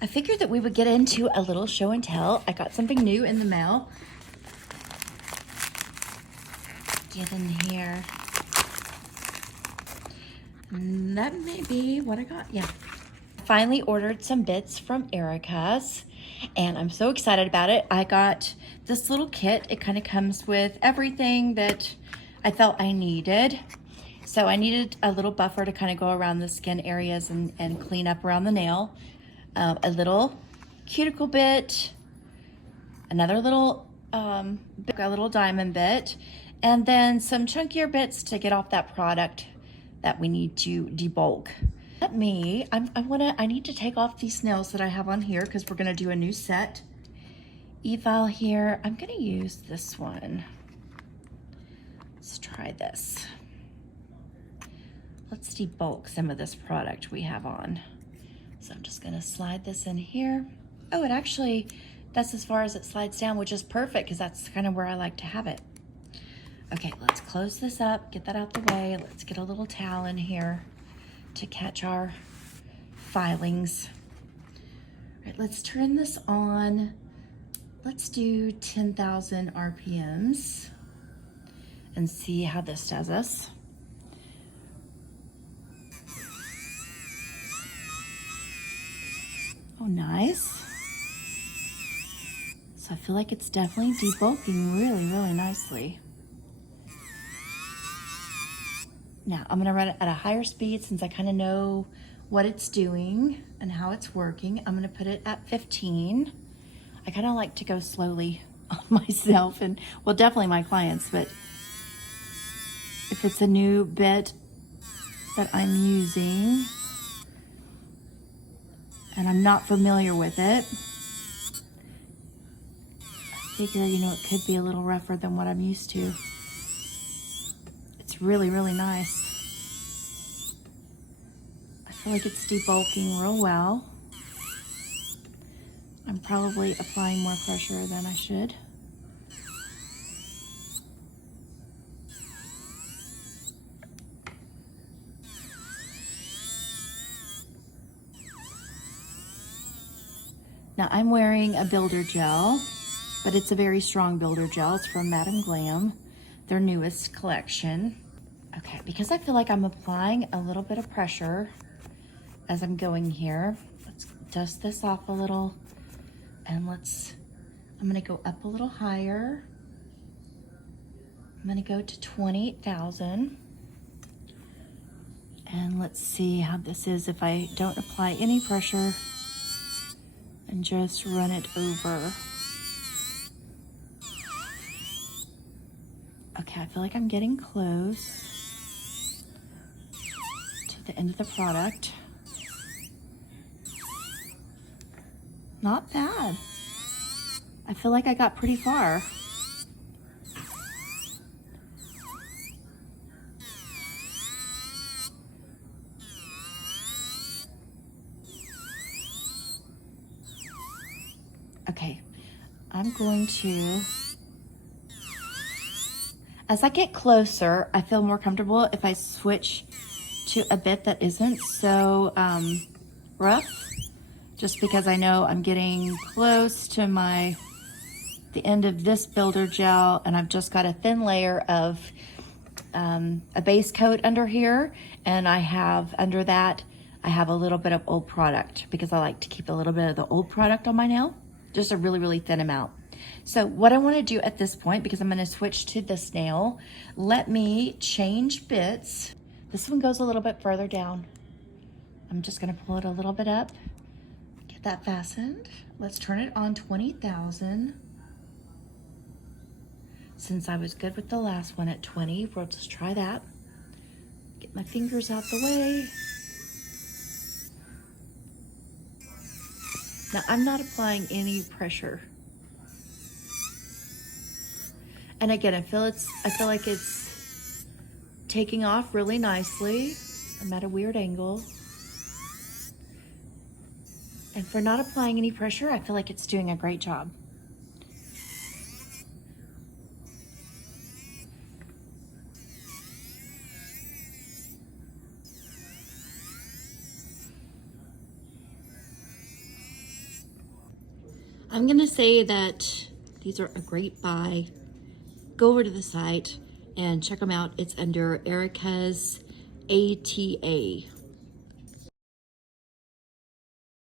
I figured that we would get into a little show and tell. I got something new in the mail. Get in here. And that may be what I got. Yeah. Finally ordered some bits from Erica's and I'm so excited about it. I got this little kit. It kind of comes with everything that I felt I needed. So I needed a little buffer to kind of go around the skin areas and clean up around the nail. A little cuticle bit, another little, a little diamond bit, and then some chunkier bits to get off that product that we need to debulk. Let me, I need to take off these nails that I have on here because we're gonna do a new set. Eval here, I'm gonna use this one. Let's try this. Let's debulk some of this product we have on. So I'm just gonna slide this in here. Oh, it actually, that's as far as it slides down, which is perfect because that's kind of where I like to have it. Okay, let's close this up, get that out the way. Let's get a little towel in here to catch our filings. All right, let's turn this on. Let's do 10,000 RPMs and see how this does us. Oh, nice. So I feel like it's definitely debulking really, really nicely. Now I'm gonna run it at a higher speed since I kind of know what it's doing and how it's working. I'm gonna put it at 15. I kind of like to go slowly on myself and, well, definitely my clients, but if it's a new bit that I'm using and I'm not familiar with it, I figure, you know, it could be a little rougher than what I'm used to. It's really, really nice. I feel like it's debulking real well. I'm probably applying more pressure than I should. Now I'm wearing a builder gel, but it's a very strong builder gel. It's from Glam, their newest collection. Okay, because I feel like I'm applying a little bit of pressure as I'm going here, let's dust this off a little and I'm gonna go up a little higher. I'm gonna go to 28,000. And let's see how this is if I don't apply any pressure and just run it over. Okay, I feel like I'm getting close to the end of the product. Not bad. I feel like I got pretty far. Okay, I'm going to, as I get closer, I feel more comfortable if I switch to a bit that isn't so rough, just because I know I'm getting close to the end of this builder gel and I've just got a thin layer of a base coat under here, and I have under that, I have a little bit of old product because I like to keep a little bit of the old product on my nail. Just a really, really thin amount. So what I want to do at this point, because I'm going to switch to this nail, let me change bits. This one goes a little bit further down. I'm just going to pull it a little bit up, get that fastened. Let's turn it on 20,000. Since I was good with the last one at 20, we'll just try that. Get my fingers out the way. Now, I'm not applying any pressure. And again, I feel like it's taking off really nicely. I'm at a weird angle. And for not applying any pressure, I feel like it's doing a great job. I'm gonna say that these are a great buy. Go over to the site and check them out. It's under Erica's ATA.